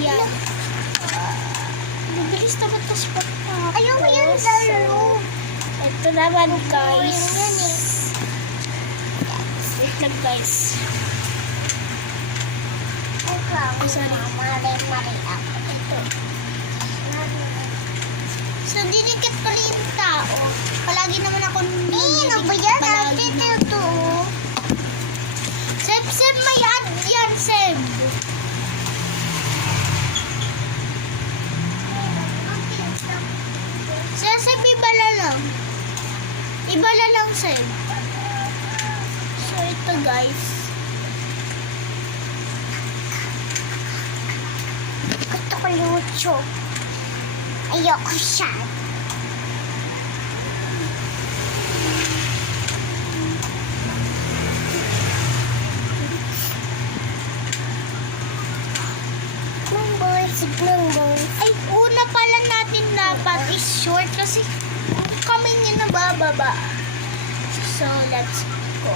Yan. Mabilis naman ito spot na. Ayaw mo yung laro. Ito naman guys. Wait lang guys. Mari ako. Ito. So, dinikit pala yung tao. Palagi naman ako Ano ba yan? Atin ito. Seb, may ad yan, Seb. Seb, ibala lang. Ibala lang, Seb. So, ito guys. Gusto ko YouTube. Ayoko siya. Ay, una pala natin dapat is short kasi kami niya nabababa. So, let's go.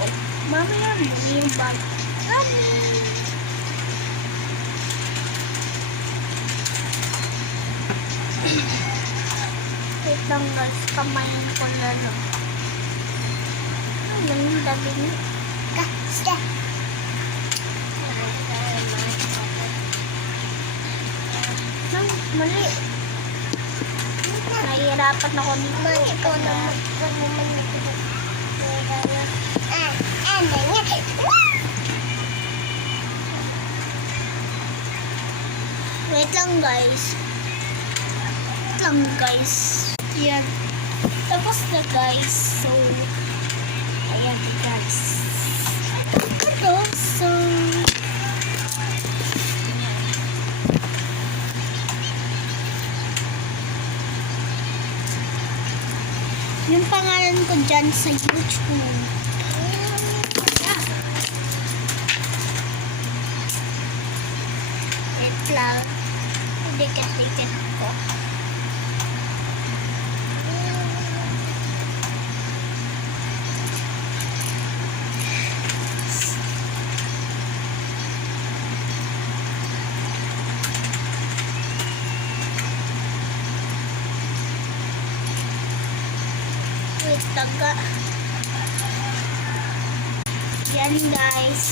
Mamaya mo yung bag. Mami! Wait lang guys, kamayin ko na lang. Ano yung dami niya? Basta. Mali. Nahihirapan ako dito. Ikaw naman. Ikaw naman ito. Ano yan? Wait lang guys. Wait lang guys. Yan. Tapos na guys. So, ayan guys. Ito. So, yung pangalan ko dyan sa YouTube. Wait lang. Dikit-dikit ko. Wait lang ka. Yan guys.